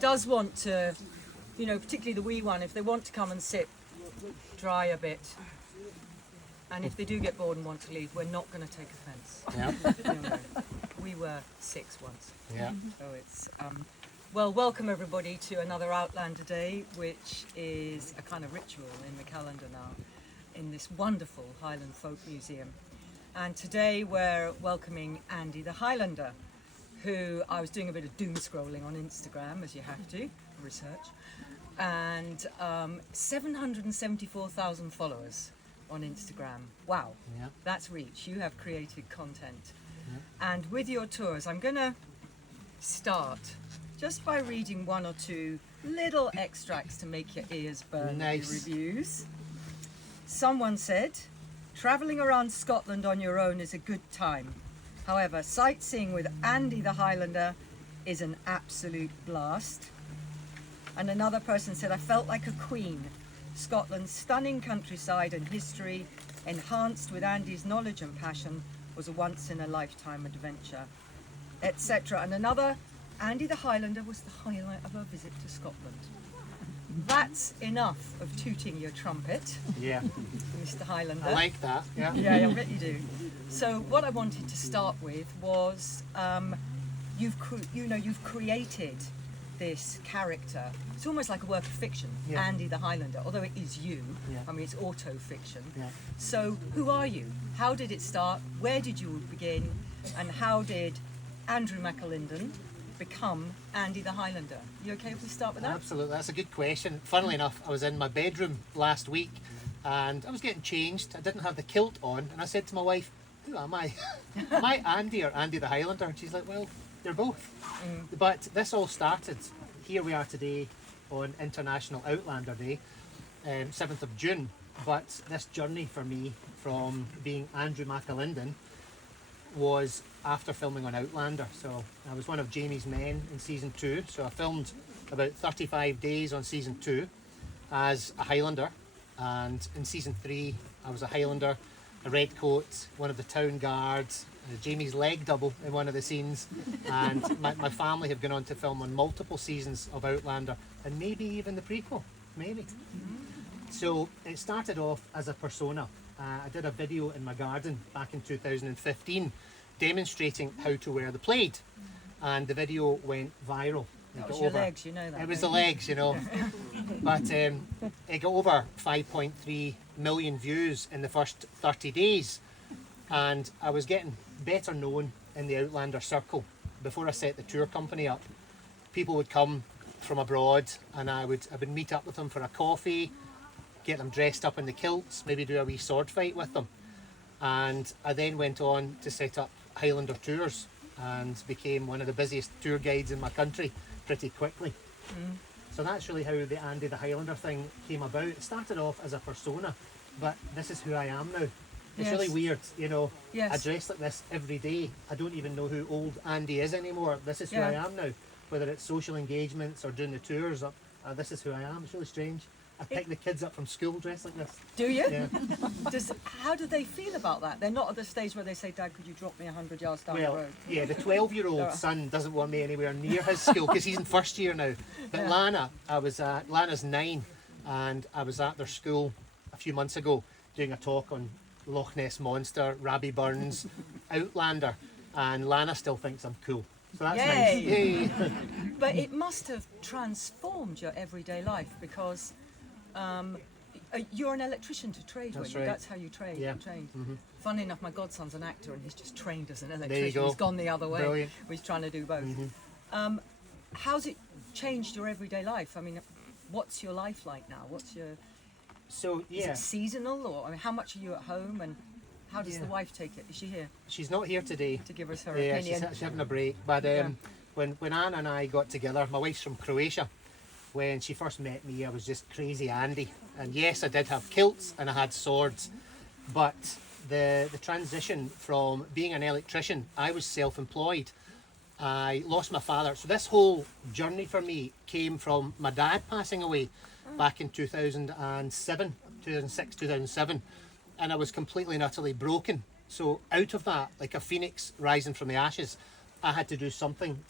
does want to, particularly the wee one, if they want to come and sit dry a bit, and if they do get bored and want to leave, we're not going to take offence. Yeah. We were 6 once. Yeah. So it's, well, welcome everybody to another Outlander Day, which is a kind of ritual in the calendar now, in this wonderful Highland Folk Museum. And today we're welcoming Andy the Highlander, who I was doing a bit of doom scrolling on Instagram, as you have to, research, and 774,000 followers on Instagram. Wow, Yeah. that's reach. You have created content. And with your tours, I'm going to start just by reading one or two little extracts to make your ears burn. Nice. With the reviews. Someone said, travelling around Scotland on your own is a good time. However, sightseeing with Andy the Highlander is an absolute blast. And another person said, I felt like a queen. Scotland's stunning countryside and history, enhanced with Andy's knowledge and passion, was a once-in-a-lifetime adventure, etc. And another, Andy the Highlander was the highlight of our visit to Scotland. That's enough of tooting your trumpet, Yeah. Mr. Highlander. I like that. Yeah. Yeah, I bet you do. So what I wanted to start with was, you've created this character. It's almost like a work of fiction, Yeah. Andy the Highlander, although it is you. Yeah. I mean, it's auto-fiction. Yeah. So who are you? How did it start? Where did you begin? And how did Andrew McAlinden become Andy the Highlander? You okay if we start with that? Absolutely. That's a good question. Funnily enough, I was in my bedroom last week and I was getting changed. I didn't have the kilt on and I said to my wife, who am I? Am I Andy or Andy the Highlander? And she's like, well, they're both. But this all started, here we are today on International Outlander Day, 7th of June. But this journey for me from being Andrew McAlinden was after filming on Outlander. So I was one of Jamie's men in season 2. So I filmed about 35 days on season 2 as a Highlander. And in season 3, I was a Highlander, a red coat, one of the town guards, Jamie's leg double in one of the scenes. And my family have gone on to film on multiple seasons of Outlander and maybe even the prequel, maybe. So it started off as a persona. I did a video in my garden back in 2015 demonstrating how to wear the plaid, and the video went viral. That was your legs, you know that. It was the legs, you know. But it got over 5.3 million views in the first 30 days, and I was getting better known in the Outlander circle. Before I set the tour company up, people would come from abroad and I would meet up with them for a coffee, get them dressed up in the kilts, maybe do a wee sword fight with them. And I then went on to set up Highlander tours and became one of the busiest tour guides in my country pretty quickly. So that's really how the Andy the Highlander thing came about. It started off as a persona, but this is who I am now. It's Yes. really weird, you know. Yes. I dress like this every day. I don't even know who old Andy is anymore. This is who I Yeah. am now. Whether it's social engagements or doing the tours, this is who I am. It's really strange. I pick the kids up from school dressed like this. Do you? Yeah. How do they feel about that? They're not at the stage where they say, Dad, could you drop me 100 yards down the Well, road? yeah, the 12-year-old son doesn't want me anywhere near his school because he's in first year now. But Yeah. Lana's 9, and I was at their school a few months ago doing a talk on Loch Ness Monster, Rabbie Burns, Outlander, and Lana still thinks I'm cool. So that's nice. Yay. Yay. But it must have transformed your everyday life because you're an electrician to trade, That's weren't you? right. That's how you trade. Yeah. You trained. Funnily enough, my godson's an actor and he's just trained as an you electrician. go. He's gone the other way. Brilliant. He's trying to do both. How's it changed your everyday life? I mean, what's your life like now? So, Is yeah, it seasonal, or I mean, how much are you at home, and how does the Yeah. wife take it? Is she here she's not here today. to give us her Yeah, opinion? she's having a break. But Yeah. when Anna and I got together, my wife's from Croatia. When she first met me, I was just crazy Andy. And yes, I did have kilts and I had swords. But the transition from being an electrician, I was self-employed. I lost my father. So this whole journey for me came from my dad passing away back in 2007, 2006, 2007. And I was completely and utterly broken. So out of that, like a phoenix rising from the ashes, I had to do something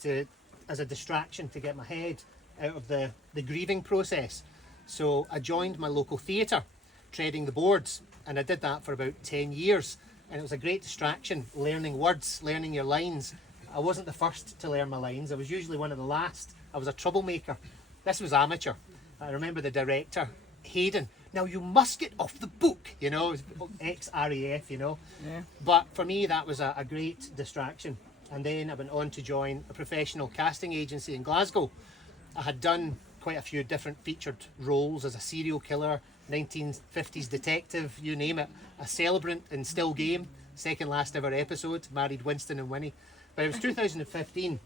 as a distraction to get my head out of the grieving process. So I joined my local theatre, treading the boards, and I did that for about 10 years. And it was a great distraction, learning words, learning your lines. I wasn't the first to learn my lines. I was usually one of the last. I was a troublemaker. This was amateur. I remember the director, Hayden. Now you must get off the book, you know, ex-RAF, you know. Yeah. But for me, that was a great distraction. And then I went on to join a professional casting agency in Glasgow. I had done quite a few different featured roles as a serial killer, 1950s detective, you name it, a celebrant in Still Game, second last ever episode, married Winston and Winnie. But it was 2015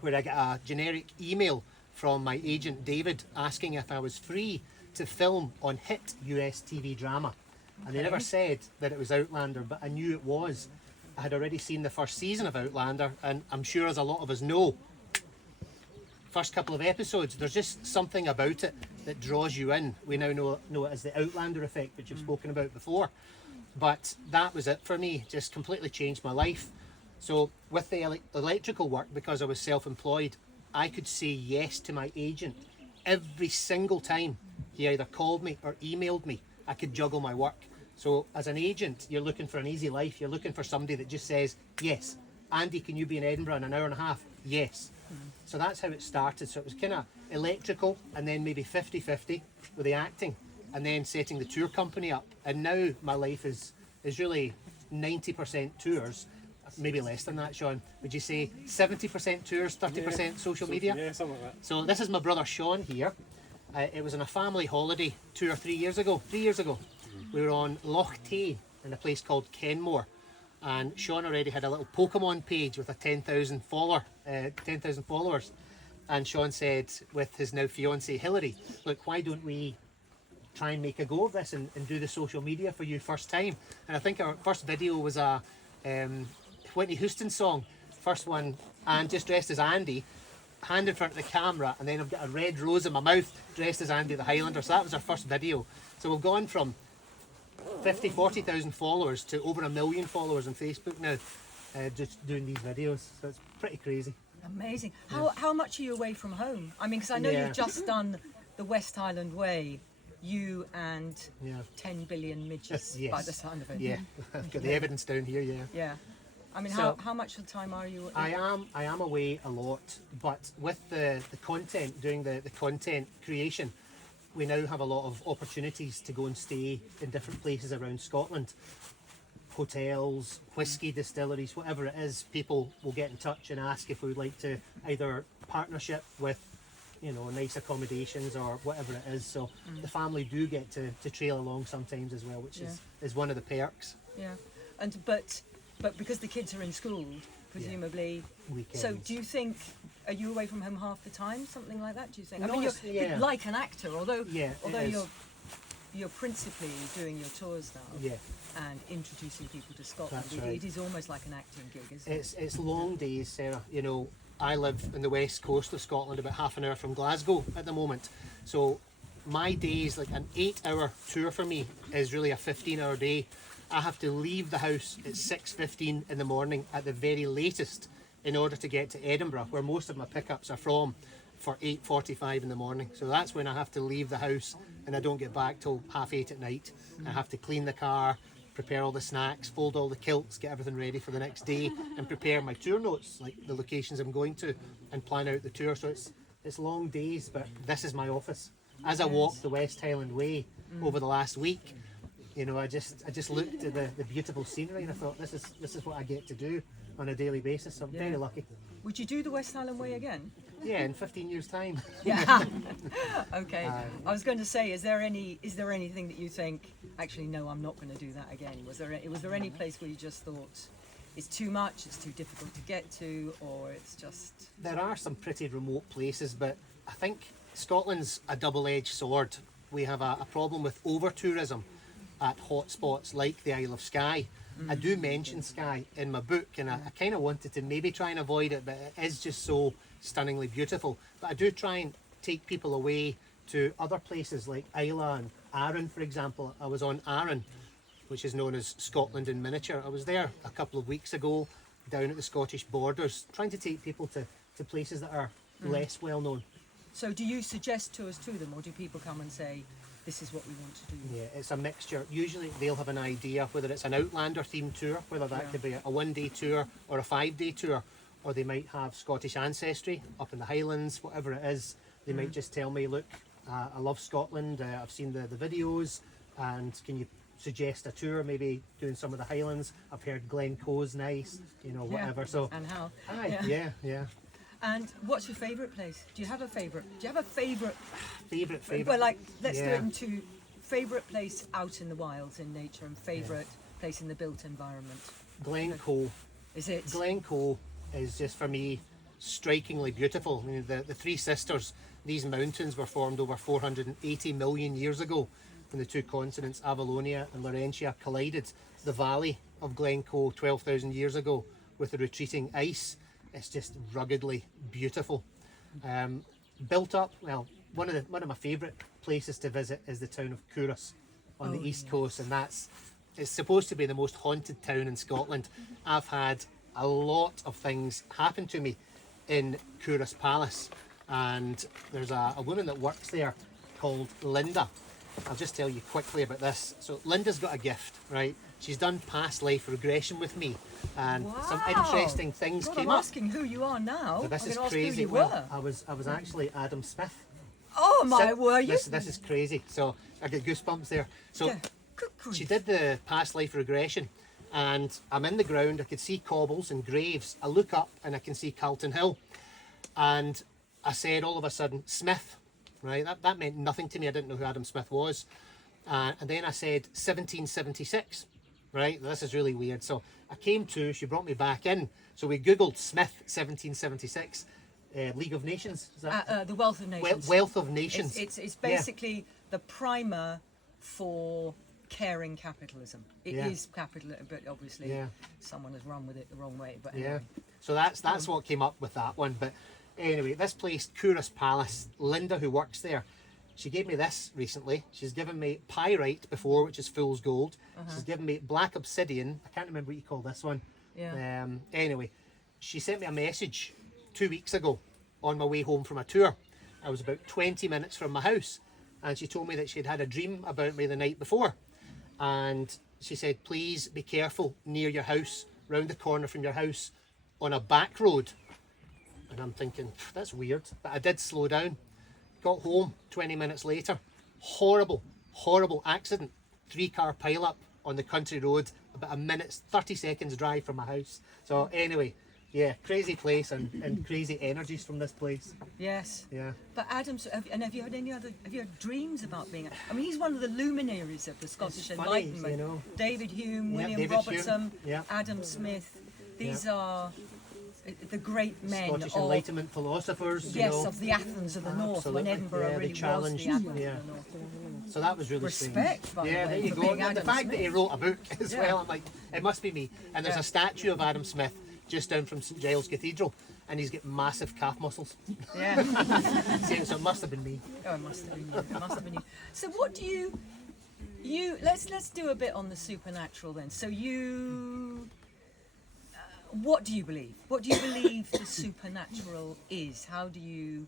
where I got a generic email from my agent David asking if I was free to film on hit US TV drama. And they never said that it was Outlander, but I knew it was. I had already seen the first season of Outlander, and I'm sure, as a lot of us know, first couple of episodes, there's just something about it that draws you in. We now know it as the Outlander effect, which you've spoken about before. But that was it for me, just completely changed my life. So with the electrical work, because I was self-employed, I could say yes to my agent every single time he either called me or emailed me. I could juggle my work. So as an agent, you're looking for an easy life. You're looking for somebody that just says, yes, Andy, can you be in Edinburgh in an hour and a half? Yes. So that's how it started. So it was kind of electrical, and then maybe 50-50 with the acting, and then setting the tour company up. And now my life is really 90% tours, maybe less than that, Sean. Would you say 70% tours, 30% social media? Yeah, something like that. So this is my brother Sean here. It was on a family holiday 2 or 3 years ago. 3 years ago, we were on Loch Tay in a place called Kenmore, and Sean already had a little Pokemon page with a 10,000 followers. And Sean said, with his now fiancée Hilary, look, why don't we try and make a go of this and do the social media for you first time? And I think our first video was a Whitney Houston song, first one, and just dressed as Andy, hand in front of the camera, and then I've got a red rose in my mouth, dressed as Andy the Highlander. So that was our first video. So we've gone from 40,000 followers to over 1 million followers on Facebook now, just doing these videos. So it's pretty crazy. Amazing. How much are you away from home? I mean, because I know Yeah. you've just done the West Highland Way, you and Yeah. 10 billion midgets Yes. by the sound of it. Yeah, I've got the evidence down here, yeah. Yeah. I mean, So- how much of the time are you? I am away a lot, but with the content, doing the content creation, we now have a lot of opportunities to go and stay in different places around Scotland. Hotels, whiskey distilleries, whatever it is, people will get in touch and ask if we would like to either partnership with, you know, nice accommodations or whatever it is. So the family do get to trail along sometimes as well, which is one of the perks. Yeah. And but because the kids are in school, presumably. Weekends. So do you think? Are you away from home half the time, something like that? Do you think? I No, mean, it's- yeah. you're like an actor, although Yeah, it although is. you're principally doing your tours now. Yeah. And introducing people to Scotland. That's right. It is almost like an acting gig, isn't it? It's long days, Sarah. You know, I live in the west coast of Scotland, about half an hour from Glasgow at the moment. So my days, like an 8-hour tour for me, is really a 15-hour day. I have to leave the house at 6:15 in the morning at the very latest in order to get to Edinburgh, where most of my pickups are from, for 8:45 in the morning. So that's when I have to leave the house, and I don't get back till 8:30 at night. I have to clean the car, prepare all the snacks, fold all the kilts, get everything ready for the next day, and prepare my tour notes, like the locations I'm going to, and plan out the tour. So it's long days, but this is my office. As I walked the West Highland Way over the last week, you know, I just looked at the beautiful scenery, and I thought, this is what I get to do on a daily basis. So I'm very lucky. Would you do the West Highland Way again? Yeah, in 15 years' time. Yeah. Okay. I was going to say, is there anything that you think, actually, no, I'm not going to do that again? Was there any place where you just thought it's too much, it's too difficult to get to, or it's just? There are some pretty remote places, but I think Scotland's a double-edged sword. We have a problem with over-tourism at hotspots like the Isle of Skye. I do mention Skye in my book, and I kind of wanted to maybe try and avoid it, but it is just so stunningly beautiful. But I do try and take people away to other places like Islay and Arran, for example. I was on Arran, which is known as Scotland in miniature. I was there a couple of weeks ago, down at the Scottish borders, trying to take people to places that are less well known. So do you suggest tours to them, or do people come and say, this is what we want to do? Yeah, it's a mixture. Usually they'll have an idea whether it's an Outlander themed tour, whether that could be a 1-day tour or a 5-day tour, or they might have Scottish ancestry up in the Highlands, whatever it is. They might just tell me, look, I love Scotland, I've seen the videos, and can you suggest a tour, maybe doing some of the Highlands? I've heard Glencoe's nice, you know, whatever. Yeah. So, And how? aye, yeah. And what's your favourite place? Do you have a favourite? Do you have a favourite? Favourite. Well, like, let's do Yeah. it into favourite place out in the wilds in nature and favourite place in the built environment. Glencoe. Is it? Glencoe is just, for me, strikingly beautiful. I mean, the Three Sisters, these mountains were formed over 480 million years ago when the two continents, Avalonia and Laurentia, collided. The valley of Glencoe 12,000 years ago with the retreating ice, it's just ruggedly beautiful. Built up, well, one of my favourite places to visit is the town of Couros on the east coast, and it's supposed to be the most haunted town in Scotland. I've had a lot of things happen to me in Couros Palace, and there's a woman that works there called Linda. I'll just tell you quickly about this. So Linda's got a gift, right? She's done past life regression with me, and some interesting things God, came I'm up. asking who you are now. So this I'm is gonna ask crazy. Who you Well, were. I was actually Adam Smith. Oh my, So were you? This is crazy. So I get goosebumps there. So Yeah. Good grief. she did the past life regression, and I'm in the ground. I could see cobbles and graves. I look up and I can see Calton Hill, and I said all of a sudden, Smith, right? That meant nothing to me. I didn't know who Adam Smith was. And then I said 1776, right? This is really weird. So I came to, she brought me back in. So we Googled Smith 1776, League of Nations. Is that The Wealth of Nations. Wealth of Nations? It's basically the primer for caring capitalism. It is capitalism, but obviously someone has run with it the wrong way. But Yeah. anyway. So that's what came up with that one. But anyway, this place, Couros Palace, Linda, who works there, she gave me this recently. She's given me pyrite before, which is fool's gold. She's given me black obsidian. I can't remember what you call this one. Yeah. Anyway, she sent me a message 2 weeks ago on my way home from a tour. I was about 20 minutes from my house, and she told me that she'd had a dream about me the night before. And she said, please be careful near your house, round the corner from your house, on a back road. And I'm thinking, that's weird. But I did slow down. Got home 20 minutes later. Horrible accident. 3-car pile-up on the country road, about a minute's 30 seconds drive from my house. So anyway, yeah, crazy place and crazy energies from this place. Yes. Yeah. But Adam's, have you had have you had dreams about being, I mean, he's one of the luminaries of the Scottish It's funny, Enlightenment. you know. David Hume, Yeah, William David Robertson, Hume, yeah. Adam Smith, these are the great men Scottish of, Enlightenment philosophers, you yes, know. of the Athens of the North, Absolutely. when Edinburgh Yeah, they really was challenged, the Athens yeah. of the North. So that was really strange. Respect, by the Yeah, way, there you for go. being And the Adam fact that he Smith. wrote a book as Yeah. well, I'm like, it must be me. And there's Yeah. a statue of Adam Smith just down from St Giles Cathedral, and he's got massive calf muscles. Yeah. So it must have been me. Oh, it must have been you. It must have been you. So what do you let's do a bit on the supernatural then. So you what do you believe? What do you believe the supernatural is? How do you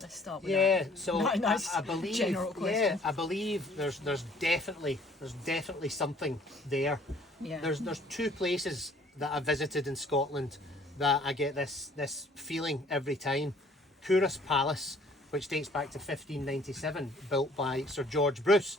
let's start with Yeah, that. so Nice I believe, general question. I believe there's definitely something there. Yeah. There's two places that I visited in Scotland that I get this feeling every time. Couros Palace, which dates back to 1597, built by Sir George Bruce.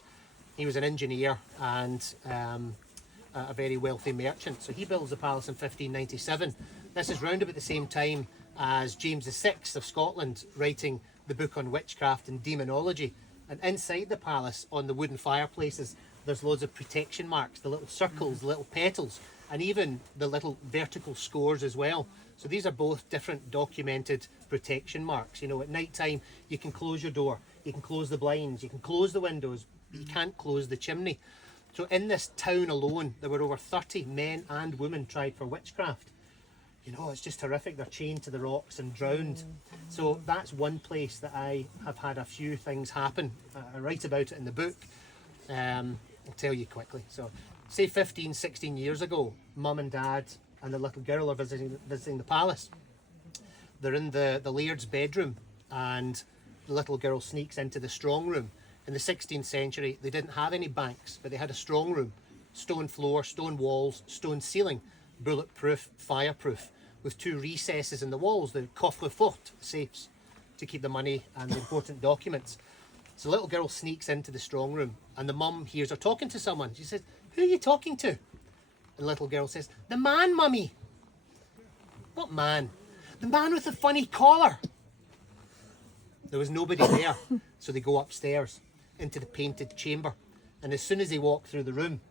He was an engineer and a very wealthy merchant. So he builds the palace in 1597. This is round about the same time as James VI of Scotland writing the book on witchcraft and demonology. And inside the palace, on the wooden fireplaces, there's loads of protection marks, the little circles, the little petals, and even the little vertical scores as well. So these are both different documented protection marks. You know, at night time, you can close your door, you can close the blinds, you can close the windows, but you can't close the chimney. So in this town alone, there were over 30 men and women tried for witchcraft. You know, it's just horrific. They're chained to the rocks and drowned. So that's one place that I have had a few things happen. I write about it in the book. I'll tell you quickly. So, say 15, 16 years ago, mum and dad and the little girl are visiting the palace. They're in the laird's bedroom, and the little girl sneaks into the strong room. In the 16th century, they didn't have any banks, but they had a strong room. Stone floor, stone walls, stone ceiling, bulletproof, fireproof, with 2 recesses in the walls, the coffre-fort, safes, to keep the money and the important documents. So the little girl sneaks into the strong room, and the mum hears her talking to someone. She says, "Who are you talking to?" And the little girl says, "The man, mummy." "What man?" "The man with the funny collar." There was nobody there, so they go upstairs into the painted chamber, and as soon as they walk through the room,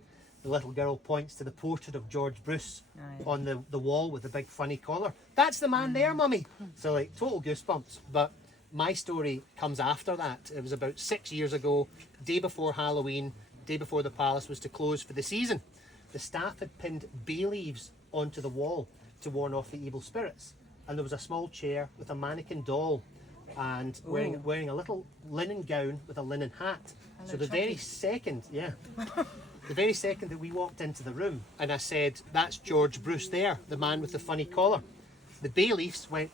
the little girl points to the portrait of George Bruce on the wall with the big funny collar. "That's the man there, mummy." So like total goosebumps. But my story comes after that. It was about 6 years ago, day before Halloween, day before the palace was to close for the season. The staff had pinned bay leaves onto the wall to warn off the evil spirits, and there was a small chair with a mannequin doll and wearing a little linen gown with a linen hat. Hello, so the Chucky. very second, the very second that we walked into the room and I said, "That's George Bruce there, the man with the funny collar," the bay leaves went,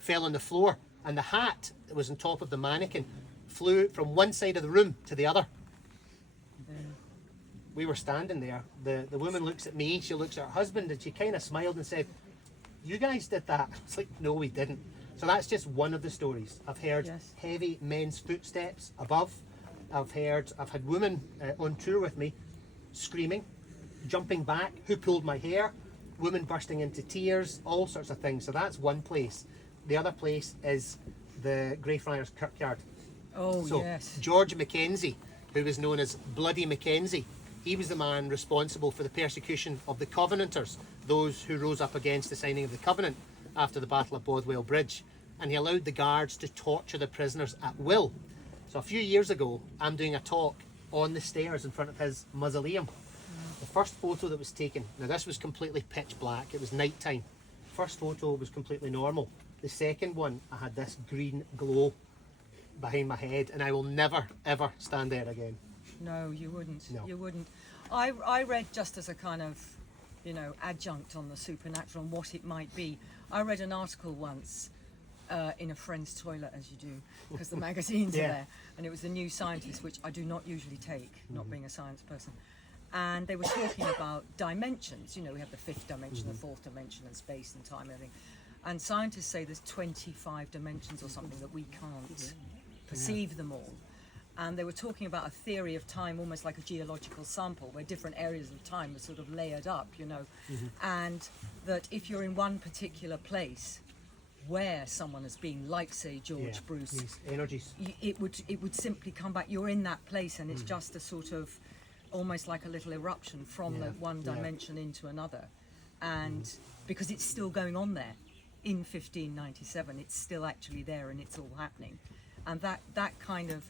fell on the floor, and the hat that was on top of the mannequin flew from one side of the room to the other. We were standing there. The woman looks at me, she looks at her husband, and she kind of smiled and said, "You guys did that?" I was like, "No, we didn't." So that's just one of the stories. I've heard heavy men's footsteps above. I've had women on tour with me screaming, jumping back, "Who pulled my hair?" Women bursting into tears, all sorts of things. So that's one place. The other place is the Greyfriars Kirkyard. Oh, So yes. George Mackenzie, who was known as Bloody Mackenzie, he was the man responsible for the persecution of the Covenanters, those who rose up against the signing of the Covenant after the Battle of Bothwell Bridge, and he allowed the guards to torture the prisoners at will. So a few years ago, I'm doing a talk on the stairs in front of his mausoleum. The first photo that was taken, now this was completely pitch black, it was night time. First photo was completely normal. The second one, I had this green glow behind my head, and I will never ever stand there again. No, you wouldn't. No. You wouldn't. I read, just as a kind of, adjunct on the supernatural and what it might be. I read an article once in a friend's toilet, as you do, because the magazines are there, and it was The New Scientist, which I do not usually take, not being a science person. And they were talking about dimensions. We have the 5th dimension, the 4th dimension, and space and time and everything. And scientists say there's 25 dimensions or something that we can't perceive them all. And they were talking about a theory of time, almost like a geological sample, where different areas of time are sort of layered up, and that if you're in one particular place where someone has been, like say George Bruce, these energies. it would simply come back. You're in that place, and it's just a sort of almost like a little eruption from the one dimension into another, and because it's still going on there in 1597, it's still actually there, and it's all happening, and that kind of,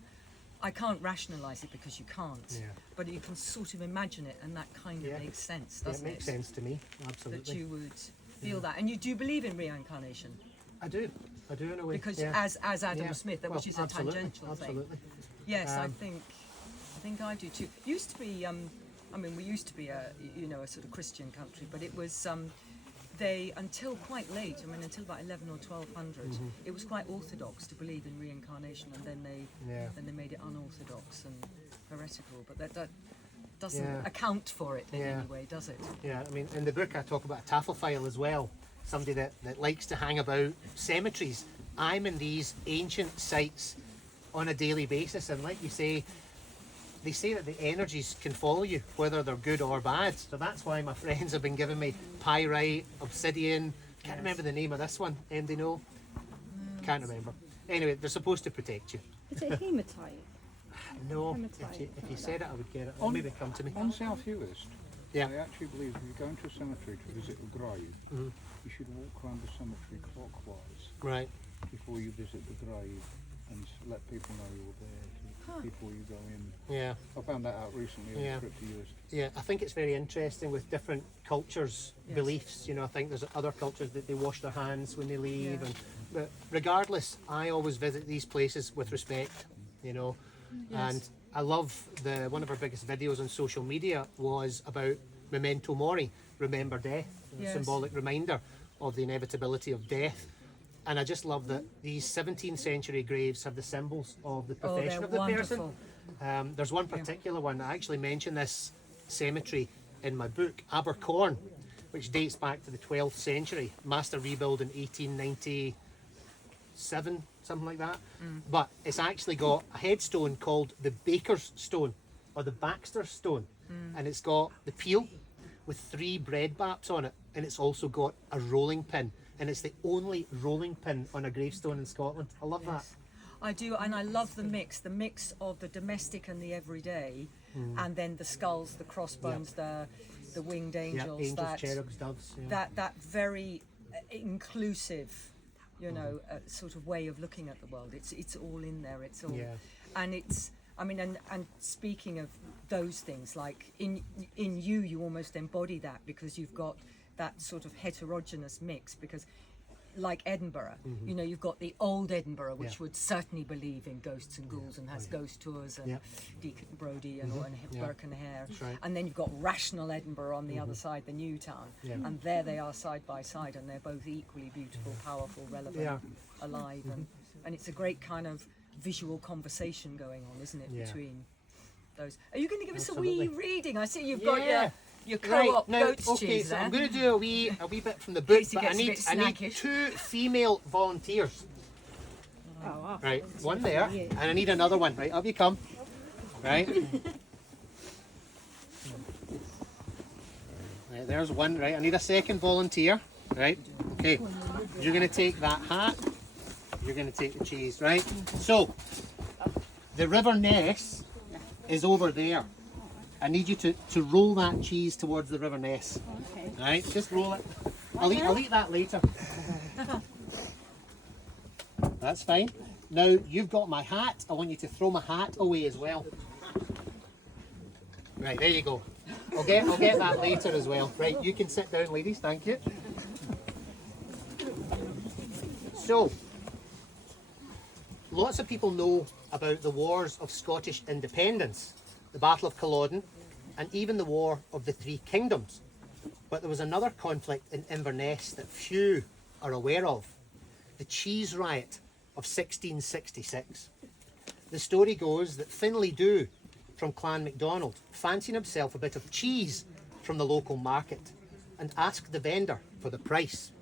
I can't rationalise it because you can't, but you can sort of imagine it, and that kind of makes sense, doesn't it? Makes sense to me, absolutely. That you would feel that, and you do believe in reincarnation. I do in a way. Because as Adam Smith, which is a tangential thing. Yes, I think I do too. Used to be, we used to be a sort of Christian country, but it was they, until quite late, until about 11 or 1200, it was quite orthodox to believe in reincarnation, and then they made it unorthodox and heretical. But that doesn't account for it in any way, does it? Yeah, in the book I talk about a taphophile as well, somebody that likes to hang about cemeteries. I'm in these ancient sites on a daily basis, and like you say, they say that the energies can follow you, whether they're good or bad. So that's why my friends have been giving me pyrite, obsidian. Can't remember the name of this one. Andy, know? Can't remember. Anyway, they're supposed to protect you. Is it hematite? No, Hematite. if you said it, I would get it. Or maybe come to me. On South Hewist, Yeah. they actually believe if you go into a cemetery to visit a grave, you should walk around the cemetery clockwise Right. before you visit the grave and let people know you're there before you go in. Yeah. I found that out recently on a trip to Hewist. Yeah, I think it's very interesting with different cultures' beliefs. I think there's other cultures that they wash their hands when they leave. Yeah. But regardless, I always visit these places with respect, And I love one of our biggest videos on social media was about Memento Mori, remember death, a Yes. symbolic reminder of the inevitability of death. And I just love that these 17th century graves have the symbols of the Oh, profession they're of the wonderful. person. There's one particular one, I actually mention this cemetery in my book, Abercorn, which dates back to the 12th century. Master rebuild in 1897, something like that. But it's actually got a headstone called the Baker's Stone, or the Baxter's Stone. And it's got the peel with 3 bread baps on it. And it's also got a rolling pin. And it's the only rolling pin on a gravestone in Scotland. I love that. I do, and I love the mix of the domestic and the everyday, and then the skulls, the crossbones, the winged angels, Angels, that cherubs, doves. Yeah. that very inclusive, you know, sort of way of looking at the world. It's all in there. It's all, and it's. I mean, and speaking of those things, like in you almost embody that, because you've got that sort of heterogeneous mix, because like Edinburgh, you know, you've got the old Edinburgh, which would certainly believe in ghosts and ghouls and has ghost tours and Deacon Brodie and Burke and Hare. Right. And then you've got rational Edinburgh on the other side, the new town. And there they are side by side, and they're both equally beautiful, powerful, relevant, alive. And it's a great kind of visual conversation going on, isn't it, between those. Are you going to give us a wee reading? I see you've got your co-op goat's cheese so there. I'm going to do a wee bit from the book, case he but gets a bit I need snackish. 2 female volunteers. Oh, Right, one there, and I need another one. Right, up you come. Right. Right, there's one. Right, I need a second volunteer. Right. Okay. You're going to take that hat. You're going to take the cheese. Right. So, the River Ness is over there. I need you to roll that cheese towards the River Ness. Okay. Right, just roll it. I'll eat that later. That's fine. Now you've got my hat. I want you to throw my hat away as well. Right, there you go. I'll get that later as well. Right, you can sit down, ladies. Thank you. So, lots of people know about the wars of Scottish independence, the Battle of Culloden, and even the War of the Three Kingdoms. But there was another conflict in Inverness that few are aware of, the Cheese Riot of 1666. The story goes that Finlay Dhu from Clan MacDonald fancied himself a bit of cheese from the local market and asked the vendor for the price.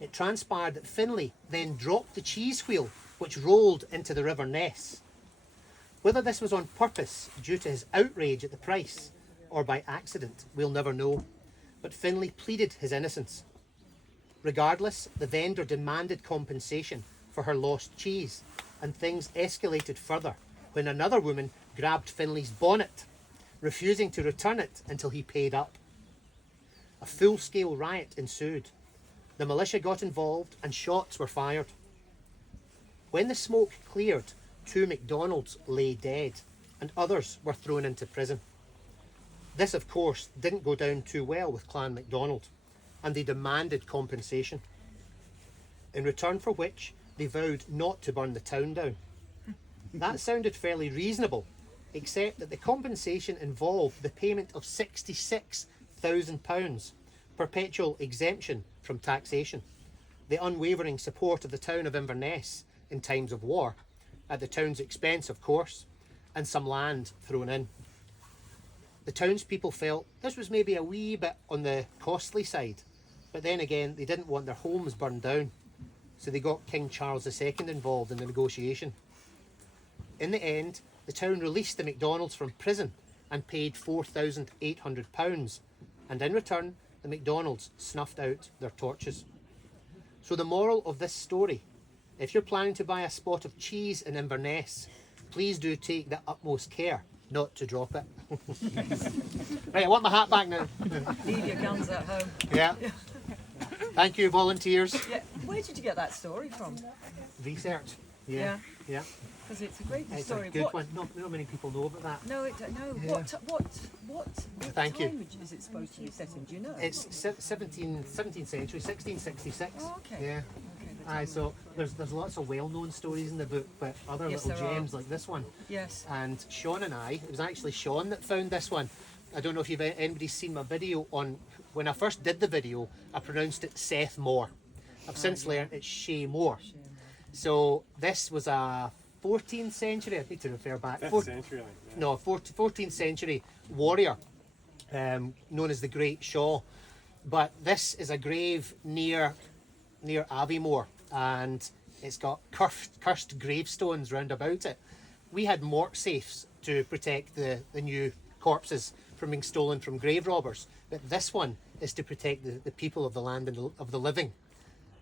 It transpired that Finlay then dropped the cheese wheel, which rolled into the River Ness. Whether this was on purpose due to his outrage at the price or by accident, we'll never know, but Finlay pleaded his innocence. Regardless, the vendor demanded compensation for her lost cheese, and things escalated further when another woman grabbed Finlay's bonnet, refusing to return it until he paid up. A full-scale riot ensued. The militia got involved and shots were fired. When the smoke cleared, 2 MacDonalds lay dead and others were thrown into prison. This, of course, didn't go down too well with Clan MacDonald, and they demanded compensation, in return for which they vowed not to burn the town down. That sounded fairly reasonable, except that the compensation involved the payment of £66,000, perpetual exemption from taxation, the unwavering support of the town of Inverness in times of war, at the town's expense, of course, and some land thrown in. The townspeople felt this was maybe a wee bit on the costly side, but then again, they didn't want their homes burned down, so they got King Charles II involved in the negotiation. In the end, the town released the MacDonalds from prison and paid £4,800, and in return, the MacDonalds snuffed out their torches. So the moral of this story: if you're planning to buy a spot of cheese in Inverness, please do take the utmost care not to drop it. Right, I want my hat back now. Leave your guns at home. Yeah. Thank you, volunteers. Yeah. Where did you get that story from? Research. Yeah. Yeah. Because it's a great It's story. a good one. Not many people know about that. No, no. Yeah. What Thank you. time is it supposed to be set in? Do you know? It's 17th century, 1666. Oh, okay. Yeah. Okay, that's Aye, so there's lots of well-known stories in the book, but other Yes, little there are. gems like this one. Yes. And Sean and I, it was actually Sean that found this one. I don't know if anybody's seen my video on, when I first did the video, I pronounced it Seth Moore. I've since learned it's Shea Moor. So this was a 14th century, I need to refer back. 5th century, I think. Yeah. No, 14th century warrior known as the Great Shaw. But this is a grave near Aviemore, and it's got cursed gravestones round about it. We had mort safes to protect the new corpses from being stolen from grave robbers, but this one is to protect the people of the land and of the living.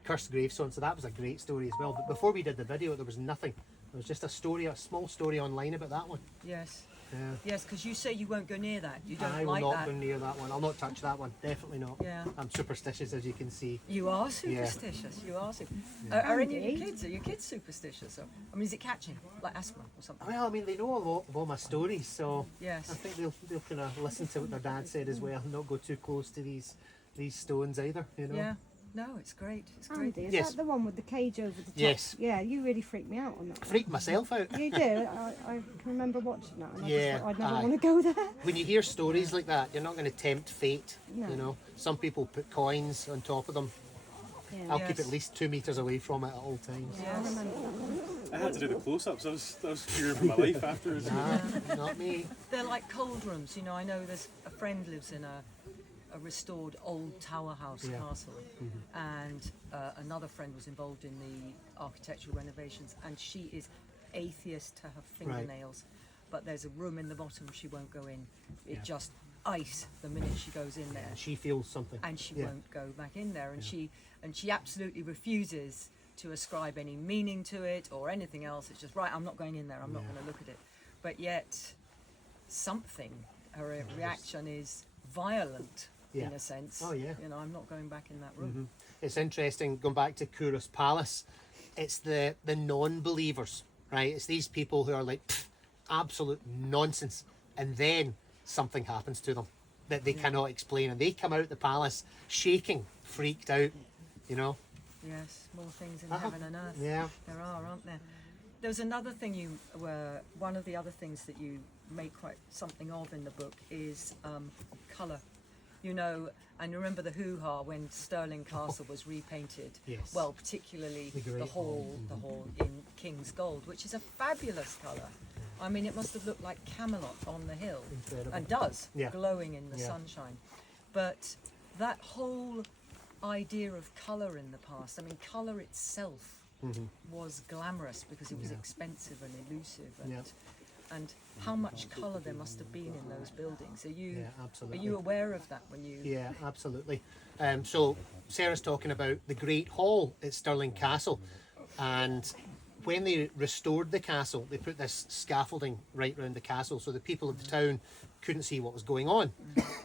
Cursed gravestone, so that was a great story as well. But before we did the video, there was nothing. There was just a small story online about that one. Yes. Yeah. Yes, because you say you won't go near that. You don't I will like not that. go near that one. I'll not touch that one. Definitely not. Yeah. I'm superstitious, as you can see. You are superstitious. You are. Are any of your kids? Are your kids superstitious? Or, I mean, is it catching, like asthma or something? Well, I mean, they know of all my stories, so Yes. I think they'll kind of listen to what their dad said as well, and not go too close to these stones either. You know. Yeah. No, it's great. It's great. Andy, is Yes. that the one with the cage over the top? Yes. Yeah, you really freaked me out on that one. Freaked myself out. You do. I can remember watching that, and I Yeah, just thought I'd never aye. want to go there. When you hear stories like that, you're not going to tempt fate. No. You know, some people put coins on top of them. Yeah. I'll keep Yes. at least 2 meters away from it at all times. I remember that one. I had to do the close-ups. I was fearing for my life afterwards. Nah, not me. They're like cold rooms. You know, I know there's a friend lives in a restored old tower house Yeah. castle, and another friend was involved in the architectural renovations, and she is atheist to her fingernails, but there's a room in the bottom she won't go in. It Yeah. just ice the minute she goes in there, She feels something. and she Yeah. won't go back in there, and she absolutely refuses to ascribe any meaning to it or anything else. It's just, right, I'm not going in there, I'm not going to look at it. But yet something, her reaction is violent Yeah. in a sense. Oh, yeah. You know, I'm not going back in that room. It's interesting, going back to Kouros Palace, it's the non-believers, right? It's these people who are like, "Pfft, absolute nonsense," and then something happens to them that they cannot explain, and they come out the palace shaking, freaked out, you know? Yes, more things in Uh-huh. heaven and earth. Yeah. There are, aren't there? There's another thing you were, one of the other things that you make quite something of in the book is colour. You know, and remember the hoo-ha when Stirling Castle was repainted. Yes. Well, particularly The Great the hall in King's Gold, which is a fabulous colour. I mean, it must have looked like Camelot on the hill, Incredible. and does, Yeah. glowing in the Yeah. sunshine. But that whole idea of colour in the past, I mean, colour itself was glamorous because it was Yeah. expensive and elusive, and Yeah. and how much colour there must have been in those buildings. Are you Yeah, absolutely. are you aware of that when you? Yeah, absolutely. So Sarah's talking about the Great Hall at Stirling Castle, and when they restored the castle, they put this scaffolding right round the castle so the people of the town couldn't see what was going on.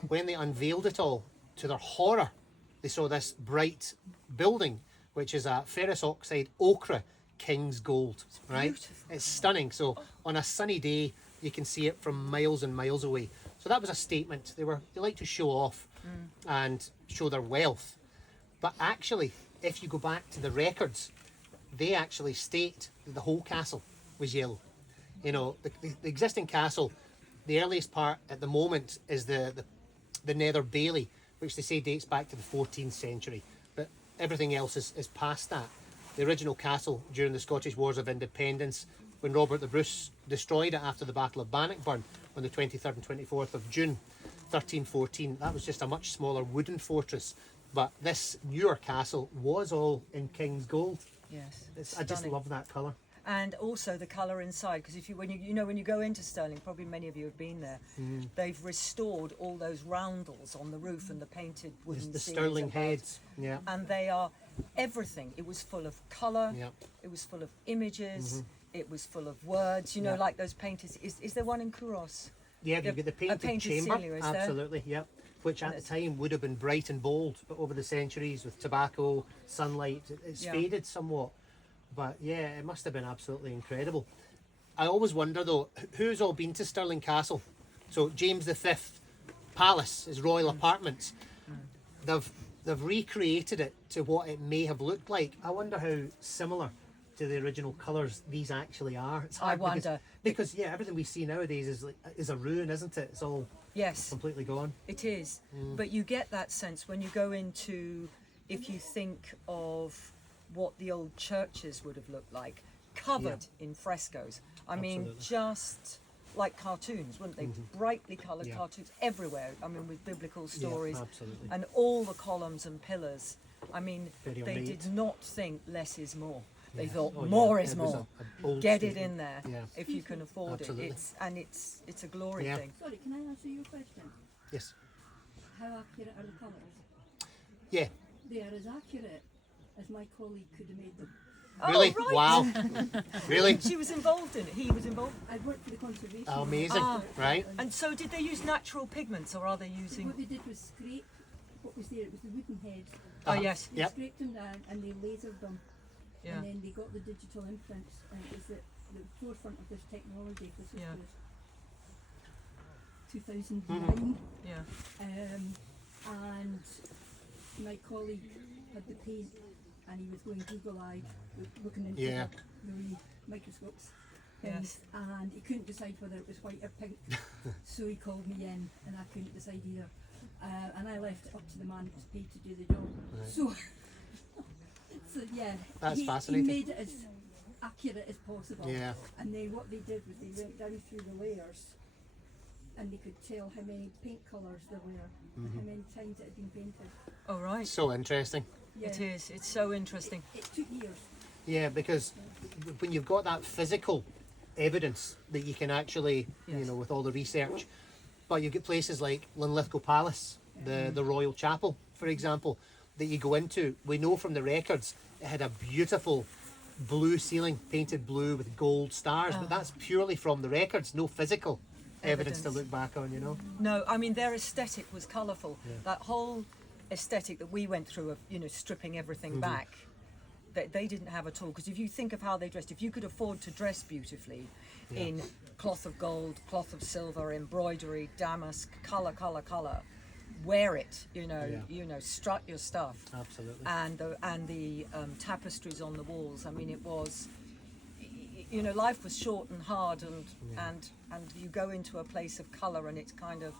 When they unveiled it all, to their horror, they saw this bright building, which is a ferrous oxide ochre King's Gold, right? beautiful. It's stunning. So on a sunny day, you can see it from miles and miles away. So that was a statement. They like to show off and show their wealth. But actually, if you go back to the records, they actually state that the whole castle was yellow. You know, the existing castle, the earliest part at the moment is the Nether Bailey, which they say dates back to the 14th century. But everything else is past that. The original castle during the Scottish Wars of Independence, when Robert the Bruce destroyed it after the Battle of Bannockburn on the 23rd and 24th of June 1314, that was just a much smaller wooden fortress. But this newer castle was all in King's Gold. Yes, I just stunning. love that colour. And also the colour inside, because if when you go into Stirling, probably many of you have been there. They've restored all those roundels on the roof and the painted wooden The ceilings Stirling above. heads. Yeah. And they are everything. It was full of colour. Yep. It was full of images. It was full of words. You know, Yeah. like those painters. Is there one in Kouros? Yeah, you've got the painted painted chamber. ceiling, is there? Absolutely, yep. Which at the it's- time would have been bright and bold, but over the centuries with tobacco, sunlight, it's Yeah. faded somewhat. But yeah, it must have been absolutely incredible. I always wonder though, who's all been to Stirling Castle? So James V Palace, his royal apartments. They've recreated it to what it may have looked like. I wonder how similar to the original colours these actually are. It's I hard wonder. because yeah, everything we see nowadays is a ruin, isn't it? It's all Yes, completely gone. it is. But you get that sense when you go into if you think of what the old churches would have looked like, covered in frescoes. I mean, Absolutely. just like cartoons, wouldn't they? Brightly coloured Yeah. cartoons everywhere. I mean, with biblical stories, absolutely. and all the columns and pillars. I mean, Very they ornate. did not think less is more. They Yeah. thought Oh, yeah. more is It was more. a bold Get it statement. in there Yeah. if you can afford Absolutely. it. It's a glory Yeah. thing. Sorry, can I answer your question? Yes. How accurate are the colours? Yeah. They are as accurate as my colleague could have made them. Really? Oh, right. Wow. Really? She was involved in it. He was involved. I worked for the conservation. Oh, amazing. Right. And so, did they use natural pigments, or are they using? What they did was scrape what was there. It was the wooden head. Oh yes. They Yep. scraped them down and they lasered them. Yeah. And then they got the digital imprints. And it was at the forefront of this technology. This Yeah. was 2009. Yeah. And my colleague had the paint and he was going Google-eyed, looking into Yeah. the wee microscopes. Yes. And he couldn't decide whether it was white or pink. So he called me in and I couldn't decide either. And I left it up to the man that was paid to do the job. Right. So, so yeah, That's he fascinating. made it as accurate as possible. Yeah. And then what they did was they went down through the layers and they could tell how many paint colours there were and how many times it had been painted. Oh right. So interesting. Yeah. It is. It's so interesting. It took years. Yeah, because when you've got that physical evidence that you can actually, you Yes. know, with all the research, but you get places like Linlithgow Palace, the Royal Chapel, for example, that you go into. We know from the records it had a beautiful blue ceiling, painted blue with gold stars, but that's purely from the records, no physical evidence to Evidence. look back on, you know. No, I mean their aesthetic was colourful. That whole aesthetic that we went through of stripping everything back, that they didn't have at all. Because if you think of how they dressed, if you could afford to dress beautifully in cloth of gold, cloth of silver, embroidery, damask, colour, wear it. You know, strut your stuff. Absolutely. And the tapestries on the walls. I mean, it was, you know, life was short and hard, and you go into a place of colour, and it's kind of,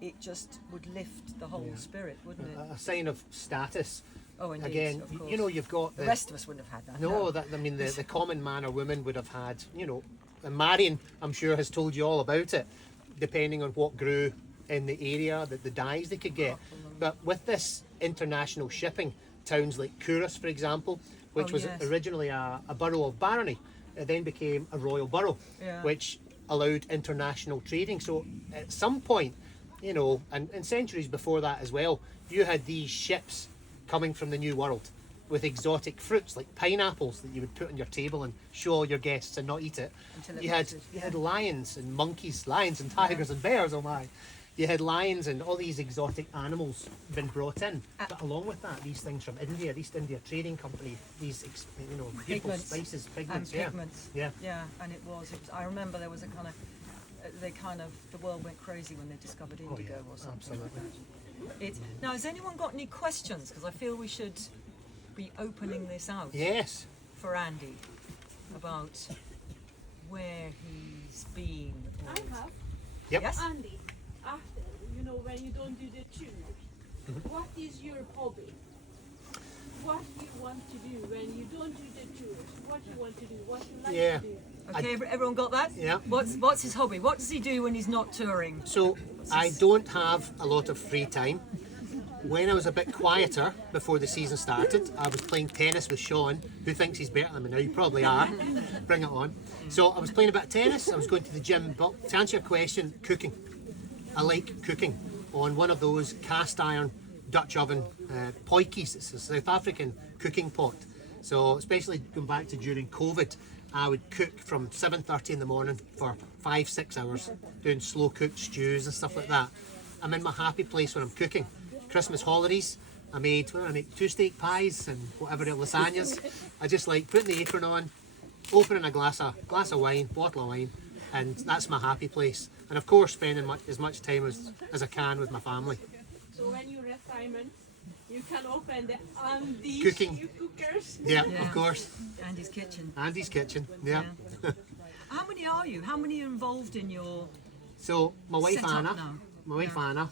it just would lift the whole spirit, wouldn't it? A sign of status. Oh, indeed. Again, of course. you know, you've got the rest of us wouldn't have had that. No, that I mean, the common man or woman would have had, you know, and Marion, I'm sure, has told you all about it, depending on what grew in the area, the dyes they could get. But with this international shipping, towns like Couros, for example, which Oh, was yes. originally a borough of barony, it then became a royal borough, Yeah. which allowed international trading. So at some point, you know, and centuries before that as well, you had these ships coming from the New World with exotic fruits like pineapples that you would put on your table and show all your guests and not eat it. Until it You had melted, you had lions and monkeys, lions and tigers and bears. Oh my! You had lions and all these exotic animals been brought in. But along with that, these things from India, East India Trading Company, these you know, beautiful Pigments. spices, And pigments. pigments. Yeah. Yeah, and it was. I remember there was a kind of, the world went crazy when they discovered indigo or something absolutely. like that. Now, has anyone got any questions? Because I feel we should be opening this out Yes. for Andy about where he's been. I have. Yep. Yes? Andy, after, you know, when you don't do the tours, what is your hobby? What you want to do when you don't do the tours? What you want to do? What you like Yeah. to do? Okay, everyone got that? Yeah. What's his hobby? What does he do when he's not touring? So I don't have a lot of free time. When I was a bit quieter before the season started, I was playing tennis with Sean, who thinks he's better than me now. You probably are. Bring it on. So I was playing a bit of tennis. I was going to the gym. But to answer your question, cooking. I like cooking on one of those cast iron Dutch oven poikies. It's a South African cooking pot. So especially going back to during COVID, I would cook from 7:30 in the morning for 5-6 hours, doing slow cooked stews and stuff like that. I'm in my happy place when I'm cooking. Christmas holidays, I made 2 steak pies and whatever else, lasagnas. I just like putting the apron on, opening a glass of wine, bottle of wine, and that's my happy place. And of course, spending as much time as I can with my family. So when you retirement, you can open the Andy's Cooking. cookers. Yeah, Yeah. of course. Andy's kitchen. Andy's kitchen. Yeah. How many are you? How many are involved in your So my wife Set up Anna, now. my wife Anna,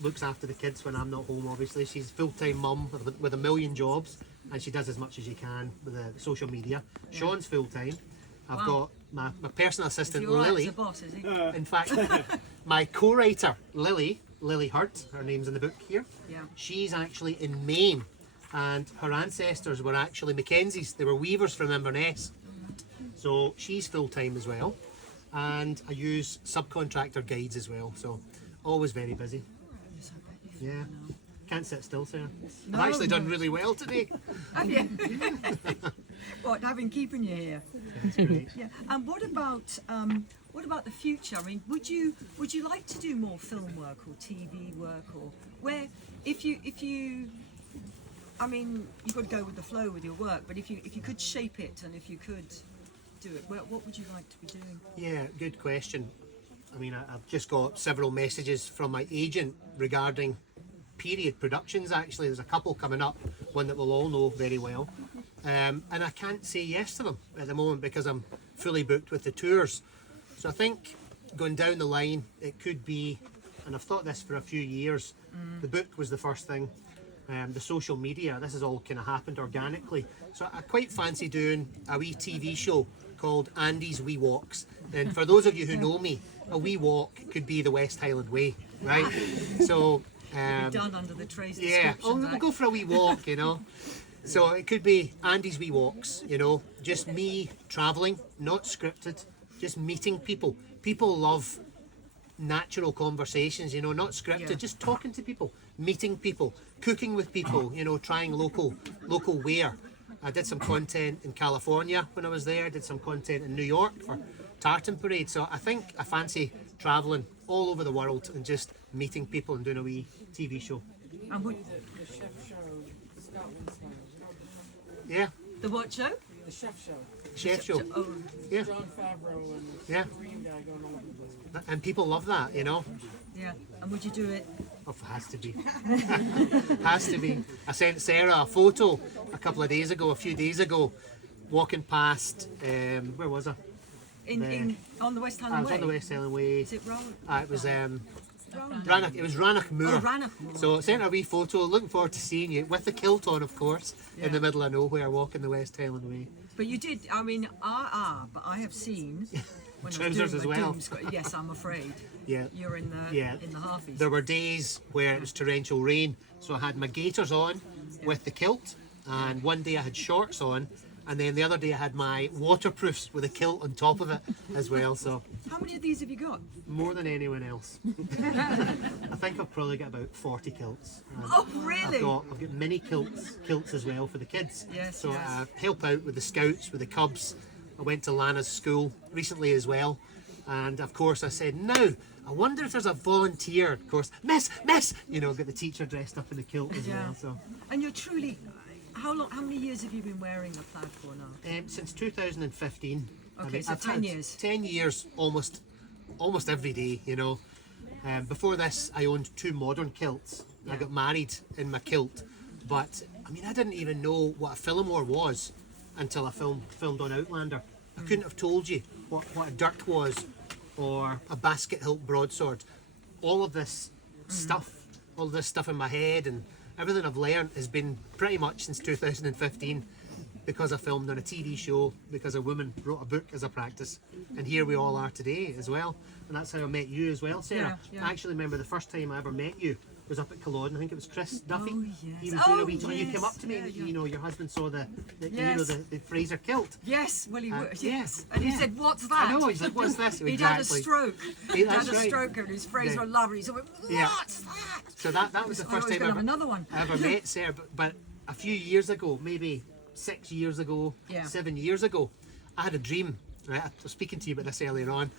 looks after the kids when I'm not home, obviously. She's full-time mum with a million jobs, and she does as much as she can with the social media. Sean's full-time. I've got my personal assistant, Is he all right as Lily. a boss, is he? In fact, my co-writer, Lily Hurt, her name's in the book here. Yeah. She's actually in Maine, and her ancestors were actually Mackenzies. They were weavers from Inverness. So she's full-time as well. And I use subcontractor guides as well, so always very busy. Yeah. Can't sit still, Sarah. No, I've actually done no. really well today. Have you? What, having keeping you here? That's great. Yeah. And what about the future? I mean, would you like to do more film work or TV work, or where if you I mean, you've got to go with the flow with your work, but if you could shape it and if you could do it, what would you like to be doing? Yeah, good question. I mean, I've just got several messages from my agent regarding period productions. Actually, there's a couple coming up, one that we'll all know very well. And I can't say yes to them at the moment because I'm fully booked with the tours. So I think going down the line, it could be, and I've thought this for a few years, the book was the first thing. The social media, this has all kind of happened organically. So I quite fancy doing a wee TV show called Andy's Wee Walks. And for those of you who know me, a wee walk could be the West Highland Way, right? So Done under the Trace yeah, descriptions. we'll go for a wee walk, you know. So it could be Andy's Wee Walks, you know, just me travelling, not scripted, just meeting people. People love natural conversations, you know, not scripted, Yeah. just talking to people, meeting people, cooking with people, you know, trying local wear. I did some content in California when I was there, did some content in New York for Tartan Parade. So I think I fancy travelling all over the world and just meeting people and doing a wee TV show. And would, The chef show, Scotland style. Yeah, the what show? The chef show. chef show. Oh, Yeah, John Favreau and yeah. Korean guy going all over the place. And people love that, you know. yeah. And would you do it? Oh, it has to be. Has to be. I sent Sarah a photo a few days ago, walking past, where was I? On the West I Highland was Way? on the West Highland Way. Is it Rowan? It was Rowan? Rannoch. It was Rannoch Moor. Oh, Rannoch Moor. So I sent her a wee photo. Looking forward to seeing you with the kilt on, of course, Yeah. in the middle of nowhere, walking the West Highland Way. But you did, I mean, but I have seen when I was Trousers doing as my well. Doom yes, I'm afraid. Yeah. You're in the Yeah. halfies. There were days where it was torrential rain, so I had my gaiters on with the kilt, and one day I had shorts on, and then the other day I had my waterproofs with a kilt on top of it as well. So How many of these have you got? more than anyone else. I think I've probably got about 40 kilts. And Oh, really? I've got mini kilts as well for the kids. Yes, So yes. I help out with the scouts, with the cubs. I went to Lana's school recently as well, and of course I said, now I wonder if there's a volunteer. Of course, miss, you know, got the teacher dressed up in a kilt as Yeah. well. So And you're truly, how many years have you been wearing the plaid for now? since 2015. Okay, so I've 10 had years. 10 years almost every day, you know. Before this, I owned 2 modern kilts. I Yeah. got married in my kilt, but I mean, I didn't even know what a Fillmore was until I filmed on Outlander. I couldn't have told you what a dirk was or a basket hilt broadsword. All of this stuff in my head and everything I've learned has been pretty much since 2015 because I filmed on a TV show, because a woman wrote a book as a practice, and here we all are today as well. And that's how I met you as well, Sarah. Yeah, yeah. I actually remember the first time I ever met you was up at Culloden. I think it was Chris Duffy. Oh, yes. He was doing a Oh, wee and you came up to me yes. and Yeah, you know your husband saw the Yes. the Fraser kilt. Yes, well, yes, yes. And he yeah. said, what's that? I know, he's like, what's this? He'd had a Exactly. stroke. He'd had That's a right. stroke and his Fraser Yeah. lover. He said, what's Yeah. that? So that was the I first was time going to have another one. I ever met Sarah, but a few years ago, maybe 6 years ago, Yeah. 7 years ago, I had a dream. Right, I was speaking to you about this earlier on.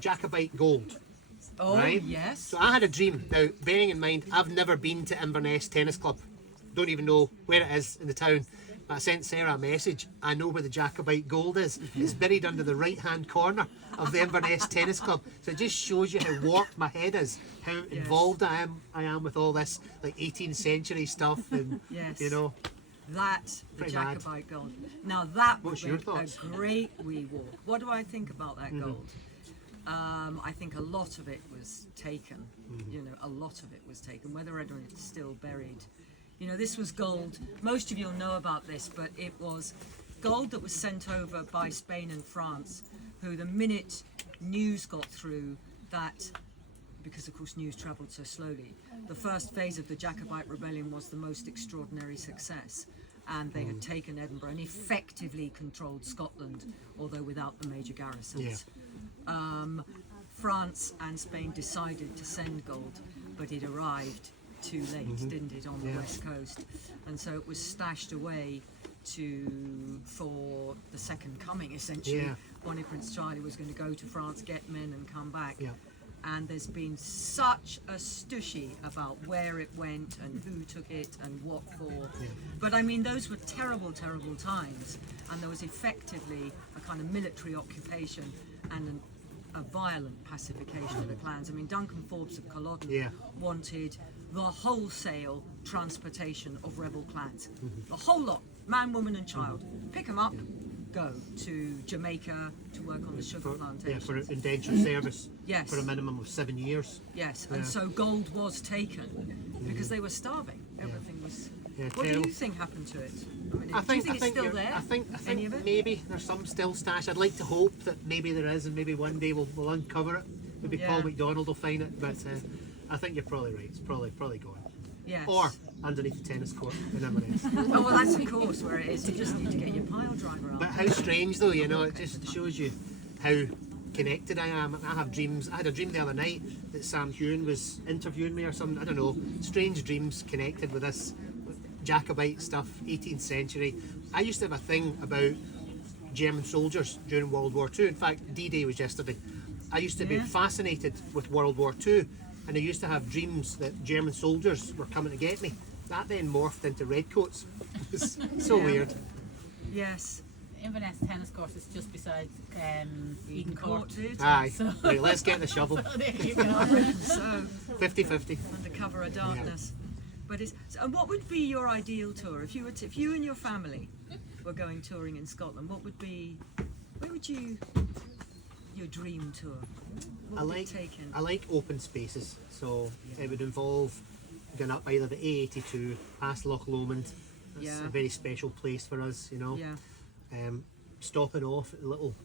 Jacobite Gold. Oh, Right? yes. So I had a dream. Now, bearing in mind, I've never been to Inverness Tennis Club. Don't even know where it is in the town. I sent Sarah a message. I know where the Jacobite Gold is. It's buried under the right-hand corner of the Inverness Tennis Club. So it just shows you how warped my head is, how involved I am with all this like 18th century stuff, and Yes. you know. That's the Pretty mad. Jacobite gold. Now that would What's be your thoughts? a great wee walk. What do I think about that gold? I think a lot of it was taken. You know, a lot of it was taken. Whether or not it's still buried. You know, this was gold. Most of you'll know about this, but it was gold that was sent over by Spain and France, who the minute news got through that, because of course news travelled so slowly, the first phase of the Jacobite rebellion was the most extraordinary success. And they had taken Edinburgh and effectively controlled Scotland, although without the major garrisons. France and Spain decided to send gold, but it arrived too late, didn't it, on the west coast? And so it was stashed away for the second coming, essentially. Bonnie Prince Charlie was going to go to France, get men and come back. And there's been such a stushy about where it went and who took it and what for. But I mean, those were terrible, terrible times, and there was effectively a kind of military occupation and a violent pacification of the clans. I mean, Duncan Forbes of Culloden wanted the wholesale transportation of rebel clans. The whole lot, man, woman and child. Pick them up, go to Jamaica to work on the sugar plantations. For indentured service. Yes. For a minimum of 7 years. Yes, and so gold was taken because they were starving. Everything was. What do you think happened to it? I mean, do you think it's still there? I think Any of it? maybe there's some still stashed. I'd like to hope that maybe there is, and maybe one day we'll uncover it. Maybe Paul McDonald will find it, but I think you're probably right. It's probably gone. Yes. Or underneath the tennis court in Inverness. Oh, well, that's of course where it is. You just need to get your pile driver out. But how strange though, you know, it just shows you how connected I am. I have dreams. I had a dream the other night that Sam Hewn was interviewing me or something. I don't know. Strange dreams connected with this Jacobite stuff, 18th century. I used to have a thing about German soldiers during World War II. In fact, D-Day was yesterday. I used to be fascinated with World War II, and I used to have dreams that German soldiers were coming to get me. That then morphed into redcoats. It's so weird. Yes. Inverness tennis course is just beside Eden Court. Aye. So- Right, let's get the shovel. There you go. So 50-50. under cover of darkness. But it's. So, and what would be your ideal tour if you and your family were going touring in Scotland? What would be? Where would you? Your dream tour. What would it take in? I like open spaces, so it would involve going up either the A82 past Loch Lomond. That's a very special place for us, you know. Stopping off at little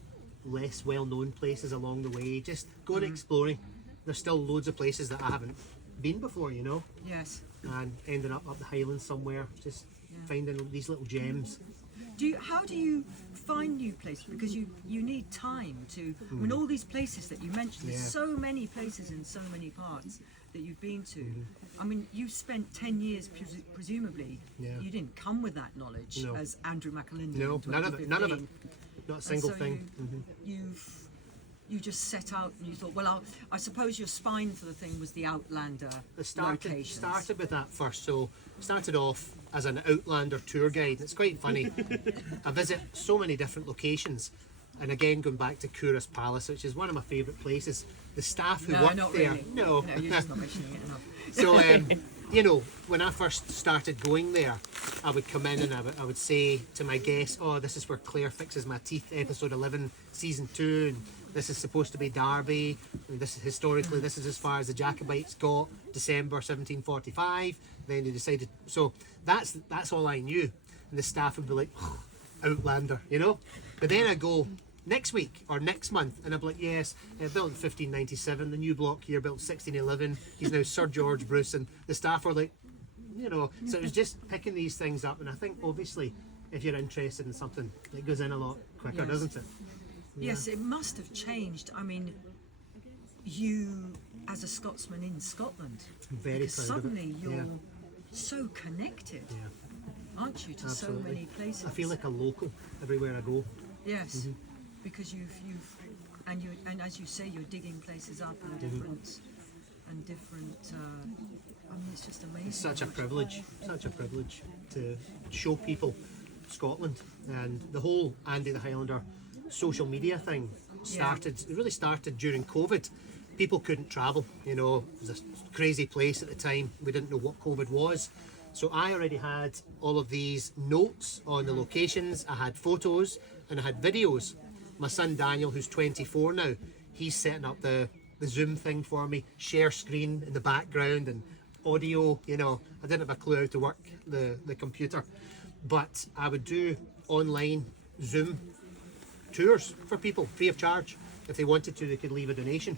less well-known places along the way, just going exploring. There's still loads of places that I haven't been before, you know. Yes. And ending up the Highlands somewhere, just finding these little gems. How do you find new places? Because you need time to. I mean, all these places that you mentioned. There's so many places in so many parts that you've been to. I mean, you've spent 10 years presumably. You didn't come with that knowledge as Andrew McAlinden. No, in none of it. Not a 2015. single so thing. You just set out and you thought, well, I suppose your spine for the thing was the Outlander locations. Started with that first, so started off as an Outlander tour guide. It's quite funny. I visit so many different locations, and again going back to Couros Palace, which is one of my favourite places. The staff who work not there, really. No, you're just not mentioning it enough. So you know, when I first started going there, I would come in and I would say to my guests, "Oh, this is where Claire fixes my teeth, episode 11, season 2, and this is supposed to be Derby. And this is historically, this is as far as the Jacobites got, December 1745." Then they decided. So that's all I knew, and the staff would be like, oh, "Outlander," you know. But then I go next week or next month, and I'd be like, "Yes, built in 1597. The new block here built 1611. He's now Sir George Bruce," and the staff were like, you know. So it was just picking these things up, and I think obviously if you're interested in something, it goes in a lot quicker, doesn't it? Yes, it must have changed. I mean, you as a Scotsman in Scotland, Very because proud of it. suddenly you're so connected, aren't you, to Absolutely. so many places? I feel like a local everywhere I go. Yes, because you've and as you say, you're digging places up and different. I mean, it's just amazing. It's such a privilege to show people Scotland, and the whole Andy the Highlander social media thing started. It really started during COVID. People couldn't travel, you know. It was a crazy place at the time. We didn't know what COVID was. So I already had all of these notes on the locations. I had photos and I had videos. My son Daniel, who's 24 now, he's setting up the Zoom thing for me, share screen in the background and audio. You know, I didn't have a clue how to work the computer, but I would do online Zoom tours for people free of charge. If they wanted to, they could leave a donation.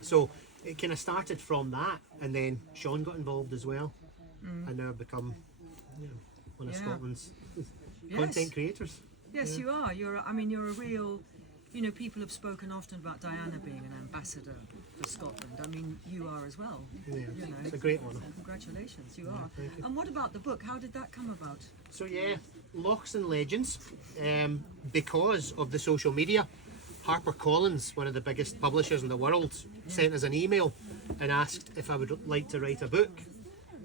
So it kind of started from that, and then Sean got involved as well, and now I've become one of Scotland's content creators. Yes, you are. You're a real, you know, people have spoken often about Diana being an ambassador for Scotland. I mean, you are as well. Yeah, You know. it's a great honour. Congratulations, you are. thank you. And what about the book? How did that come about? So yeah, Lochs and Legends, because of the social media, HarperCollins, one of the biggest publishers in the world, sent us an email and asked if I would like to write a book.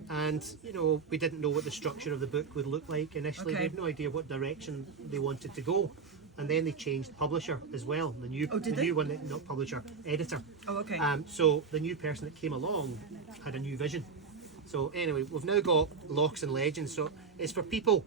And you know, we didn't know what the structure of the book would look like initially. Okay. We had no idea what direction they wanted to go. And then they changed publisher as well. The new, did the they? new one, not publisher, editor. Oh, okay. So the new person that came along had a new vision. So anyway, we've now got Lochs and Legends. So it's for people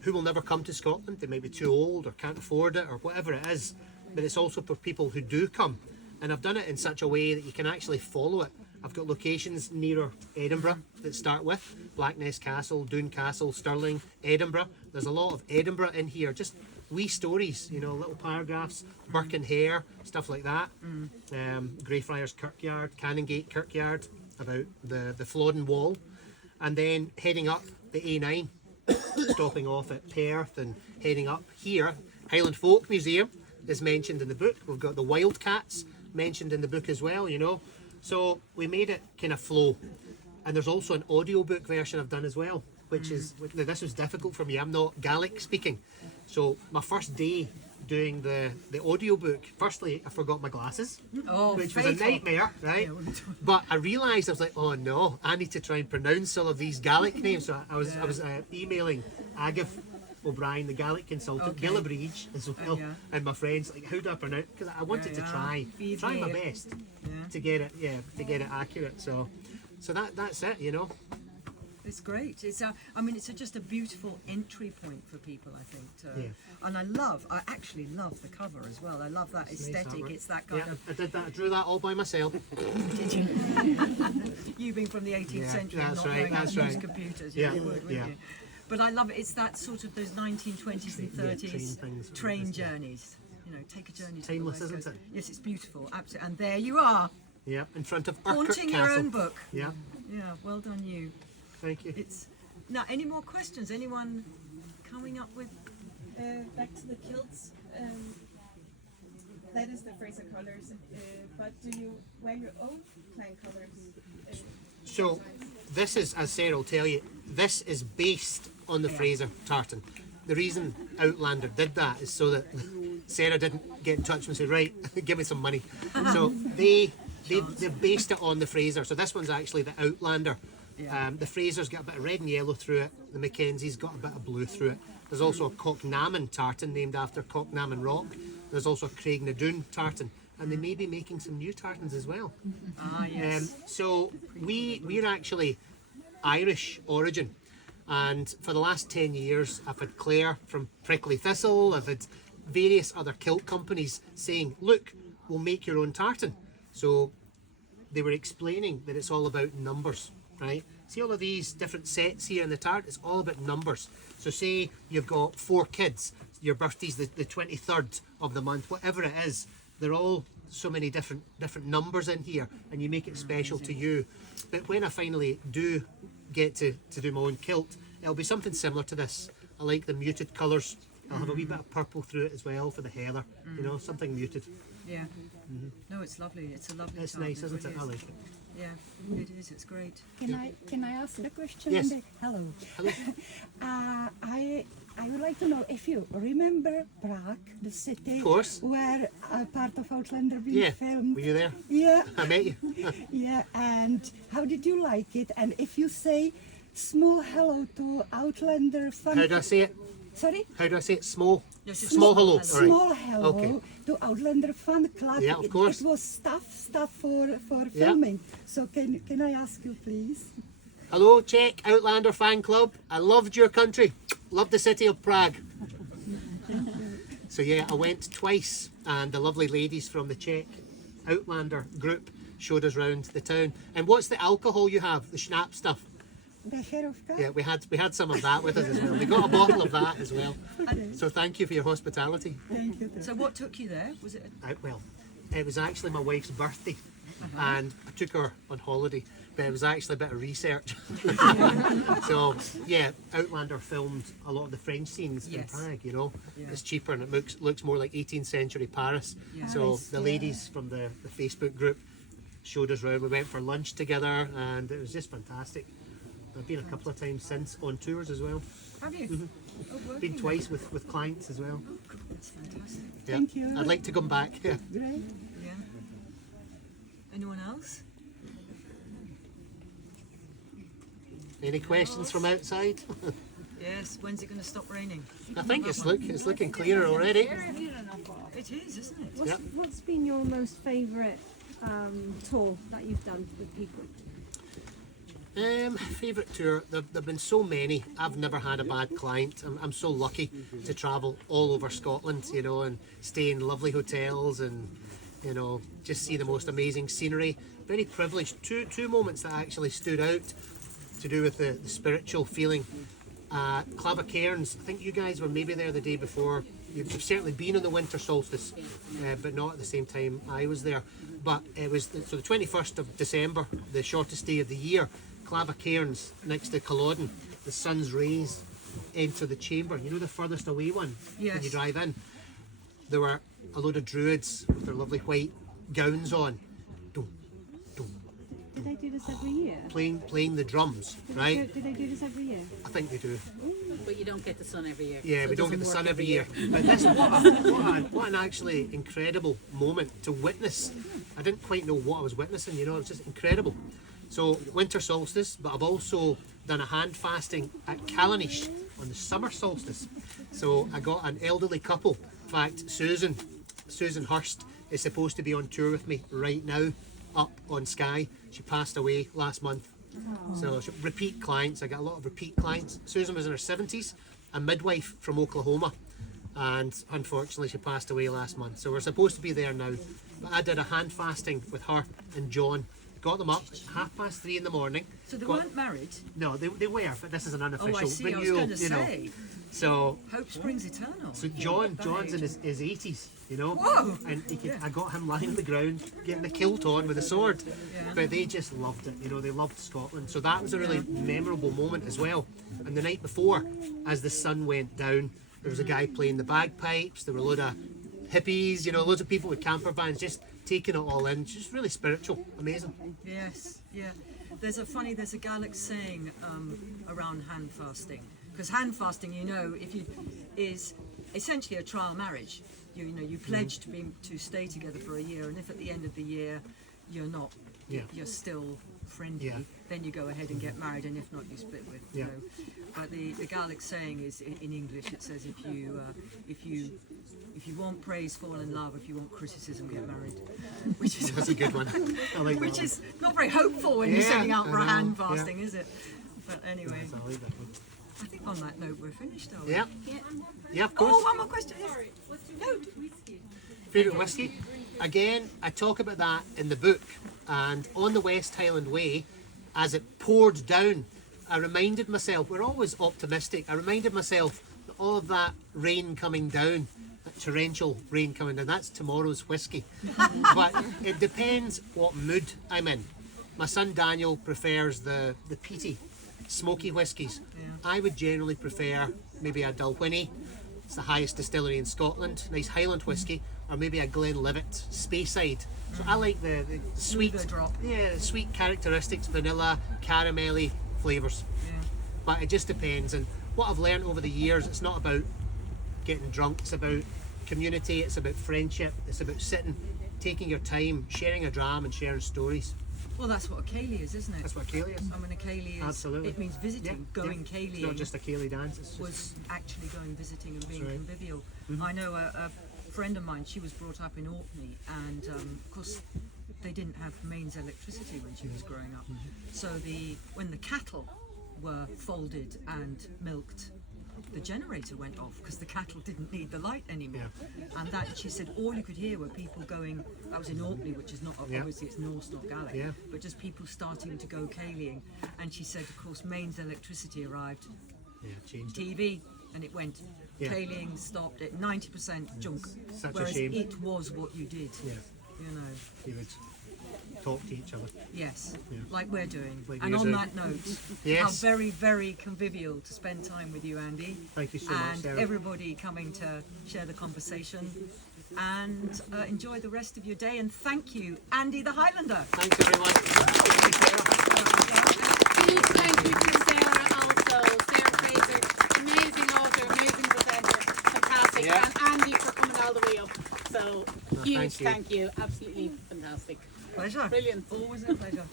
who will never come to Scotland. They might be too old or can't afford it or whatever it is. But it's also for people who do come. And I've done it in such a way that you can actually follow it. I've got locations nearer Edinburgh that start with Blackness Castle, Doon Castle, Stirling, Edinburgh. There's a lot of Edinburgh in here. Just wee stories, you know, little paragraphs, Birkenhair, stuff like that. Greyfriars Kirkyard, Canongate Kirkyard, about the Flodden Wall. And then heading up the A9, stopping off at Perth and heading up here. Highland Folk Museum is mentioned in the book. We've got the Wildcats mentioned in the book as well, you know. So we made it kind of flow. And there's also an audiobook version I've done as well, which is, now this was difficult for me. I'm not Gaelic speaking. So my first day doing the audiobook, firstly, I forgot my glasses, which was a nightmare, right? But I realised, I was like, oh no, I need to try and pronounce all of these Gaelic names. So I was emailing Agif O'Brien, the Gaelic consultant, Gillibridge as well, and my friends, like, how do I pronounce? Because I wanted to try my best to get it accurate. So that's it, you know. It's great. It's just a beautiful entry point for people, I think. And I actually love the cover as well. I love that aesthetic. It's that kind of. I did that. I drew that all by myself. Did you? You being from the 18th century, and that's not right, knowing how to use right. computers, Yeah, you would, wouldn't you? But I love it. It's that sort of those 1920s and 30s train journeys. You know, take a journey. Timeless, to the West isn't Coast. it? Yes, it's beautiful. Absolutely. And there you are, Yeah, in front of Urquhart haunting Castle. your own book. Yeah, Yeah, well done, you. thank you. It's now. Any more questions? Anyone coming up with? Back to the kilts. That is the Fraser colours, but do you wear your own clan colours? So this is, as Sarah will tell you, this is based on the Fraser tartan. The reason Outlander did that is so that Sarah didn't get in touch and say, right, give me some money. So they based it on the Fraser. So this one's actually the Outlander. The Fraser's got a bit of red and yellow through it. The Mackenzie's got a bit of blue through it. There's also a Cocknaman tartan named after Cocknaman Rock. There's also a Craignadoon tartan. And they may be making some new tartans as well. Ah, yes. So we're actually Irish origin. And for the last 10 years, I've had Claire from Prickly Thistle, I've had various other kilt companies saying, look, we'll make your own tartan. So they were explaining that it's all about numbers, right? See all of these different sets here in the tartan, it's all about numbers. So say you've got 4 kids, your birthday's the 23rd of the month, whatever it is, they're all so many different numbers in here, and you make it special to you. But when I finally do get to do my own kilt, it'll be something similar to this. I like the muted colours. I'll have a wee bit of purple through it as well for the heather, you know, something muted. Yeah. No, it's lovely. It's a lovely. It's tartan, nice, isn't it? really I is. like it. Yeah, it is. It's great. Can I ask a question? Yes. Hello. Hello. I would like to know if you remember Prague, the city Of course. where a part of Outlander being Yeah. filmed. Were you there? Yeah. I met you. Yeah, and how did you like it? And if you say small hello to Outlander fan How do I say it? Sorry? How do I say it? Small? Yes, it's Small hello. All right. Small hello Okay. to Outlander fan club. Yeah, of course. It was stuff for filming. So can I ask you please? Hello, Czech Outlander fan club. I loved your country. Loved the city of Prague. So yeah, I went twice, and the lovely ladies from the Czech Outlander group showed us round the town. And what's the alcohol you have? The schnapps stuff? The Herovka? Yeah, we had some of that with us as well. We got a bottle of that as well. So thank you for your hospitality. Thank you. So what took you there? Was it? Well, it was actually my wife's birthday, and I took her on holiday, but it was actually a bit of research. So yeah, Outlander filmed a lot of the French scenes in Prague. You know, it's cheaper and it looks more like 18th century Paris. So the ladies from the Facebook group showed us around. We went for lunch together, and it was just fantastic. I've been a couple of times since on tours as well. Have you? Oh, Been twice with clients as well. That's fantastic. Yeah. Thank you. I'd like to come back. Yeah. Great. Yeah. Anyone else? Any questions from outside? Yes. When's it going to stop raining? I think it's looking clearer already. It is, isn't it? What's been your most favourite tour that you've done with people? Favourite tour? There've been so many. I've never had a bad client. I'm so lucky to travel all over Scotland, you know, and stay in lovely hotels and, you know, just see the most amazing scenery. Very privileged. Two moments that actually stood out to do with the spiritual feeling. Clavacairns, I think you guys were maybe there the day before. You've certainly been on the winter solstice, but not at the same time I was there. But it was the 21st of December, the shortest day of the year. Clavacairns next to Culloden, the sun's rays enter the chamber. You know the furthest away one when you drive in. There were a load of druids with their lovely white gowns on, Do they do this every year? playing the drums, right? Do they do this every year? I think they do. But you don't get the sun every year. Yeah, So we it don't get doesn't the work sun every year. But this, what an actually incredible moment to witness. I didn't quite know what I was witnessing, you know, it was just incredible. So, winter solstice, but I've also done a hand fasting at Callanish on the summer solstice. So, I got an elderly couple. In fact, Susan Hurst is supposed to be on tour with me right now up on Skye. She passed away last month. So, repeat clients. I got a lot of repeat clients. Susan was in her 70s, a midwife from Oklahoma, and unfortunately she passed away last month. So we're supposed to be there now. But I did a hand fasting with her and John. Got them up at 3:30 in the morning. So they weren't married? No, they were, but this is an unofficial Oh, I see. I was renewal, going to you know. say. So Hope springs eternal. So John's in his 80s, you know. Whoa! And I got him lying on the ground, getting the kilt on with a sword. But they just loved it, you know, they loved Scotland. So that was a really memorable moment as well. And the night before, as the sun went down, there was a guy playing the bagpipes, there were a load of hippies, you know, loads of people with camper vans just taking it all in. Just really spiritual, amazing. Yes, yeah. There's a Gaelic saying around hand fasting. Because hand fasting, you know, is essentially a trial marriage. You pledge to stay together for a year, and if at the end of the year you're not, you're still friendly, then you go ahead and get married, and if not, you split with. You know. But the Gaelic saying is in English. It says if you want praise, fall in love. If you want criticism, get married. Which is That's a good one. I like which that is not very hopeful when you're setting out for hand fasting, is it? But anyway. I think on that note we're finished, are we? Yeah. Yeah, of course. Oh, one more question. Sorry. Favourite whiskey? Again, I talk about that in the book. And on the West Highland Way, as it poured down, I reminded myself, we're always optimistic, I reminded myself that all of that rain coming down, that torrential rain coming down, that's tomorrow's whiskey. But it depends what mood I'm in. My son Daniel prefers the peaty, smoky whiskies. I would generally prefer maybe a Dalwhinnie, it's the highest distillery in Scotland, nice Highland whiskey, or maybe a Glenlivet Speyside. So I like the sweet, the sweet characteristics, vanilla, caramelly flavours. But it just depends. And what I've learned over the years, it's not about getting drunk, it's about community, it's about friendship, it's about sitting, taking your time, sharing a dram and sharing stories. Well, that's what a ceilidh is, isn't it? That's what a ceilidh is. I mean, a ceilidh is. Absolutely. It means visiting, going ceilidh. It's not just a ceilidh dance. It's just was actually going visiting and being right. convivial. I know a friend of mine. She was brought up in Orkney, and of course, they didn't have mains electricity when she was growing up. So when the cattle were folded and milked the generator went off because the cattle didn't need the light anymore. And that, she said, all you could hear were people going, that was in Orkney, which is not, obviously it's Norse, not Gaelic, but just people starting to go caileying. And she said, of course, Maine's electricity arrived, TV, and it went. Caileying stopped at 90% junk, Such whereas a shame. it was what you did, you know. You would talk to each other. Yes, like we're doing. Like and you're on doing. that note, Yes. how very, very convivial to spend time with you, Andy. Thank you so much, And Sarah. everybody coming to share the conversation. And enjoy the rest of your day. And thank you, Andy the Highlander. Thanks everyone. Thank you, Sarah. Huge thank you to Sarah also. Sarah Fraser, amazing author, amazing presenter, fantastic. Yeah. And Andy for coming all the way up. So huge thank you. thank you. Absolutely fantastic. Pleasure. Brilliant. Always a pleasure.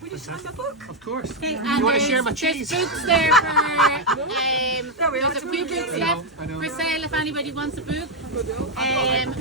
Will you sign my book? Of course. Okay, You and want to there's- share my there's cheese? books there for No, we there's have a to few read it. books left I know. for sale if anybody wants a book. And